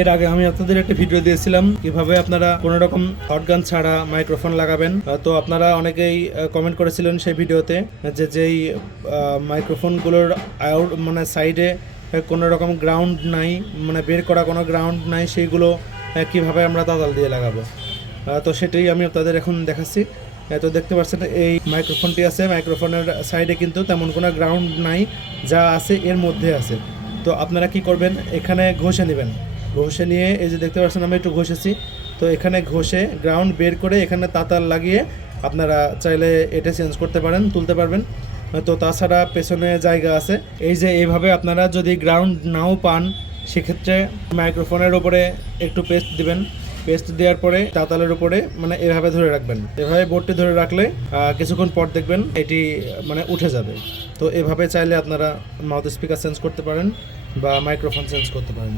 এর আগে আমি আপনাদের একটা ভিডিও দিয়েছিলাম কিভাবে আপনারা কোনো রকম শটগান ছাড়া মাইক্রোফোন লাগাবেন। তো আপনারা অনেকেই কমেন্ট করেছিলেন সেই ভিডিওতে যে যেই মাইক্রোফোনগুলোর মানে সাইডে কোনো রকম গ্রাউন্ড নাই, মানে বের করা কোনো গ্রাউন্ড নাই, সেইগুলো কিভাবে আমরা তাতাল দিয়ে লাগাবো। তো সেটাই আমি আপনাদের এখন দেখাচ্ছি। তো দেখতে পাচ্ছেন এই মাইক্রোফোনটি আছে, মাইক্রোফোনের সাইডে কিন্তু তেমন কোনো গ্রাউন্ড নাই, যা আছে এর মধ্যে আছে। তো আপনারা কি করবেন, এখানে ঘষে নেবেন। ঘষে নিয়ে এই যে দেখতে পাচ্ছেন আমি একটু ঘষেছি, তো এখানে ঘষে গ্রাউন্ড বের করে এখানে তাতাল লাগিয়ে আপনারা চাইলে এটা চেঞ্জ করতে পারেন, তুলতে পারবেন। তো তাছাড়া পেছনে জায়গা আছে। এই যে এইভাবে আপনারা যদি গ্রাউন্ড নাও পান, সেক্ষেত্রে মাইক্রোফোনের উপরে একটু পেস্ট দিবেন। পেস্ট দেওয়ার পরে তাতালের উপরে মানে এভাবে ধরে রাখবেন। এভাবে বোর্ডটি ধরে রাখলে কিছুক্ষণ পর দেখবেন এটি মানে উঠে যাবে। তো এভাবে চাইলে আপনারা মাউথ স্পিকার চেঞ্জ করতে পারেন বা মাইক্রোফোন চেঞ্জ করতে পারেন।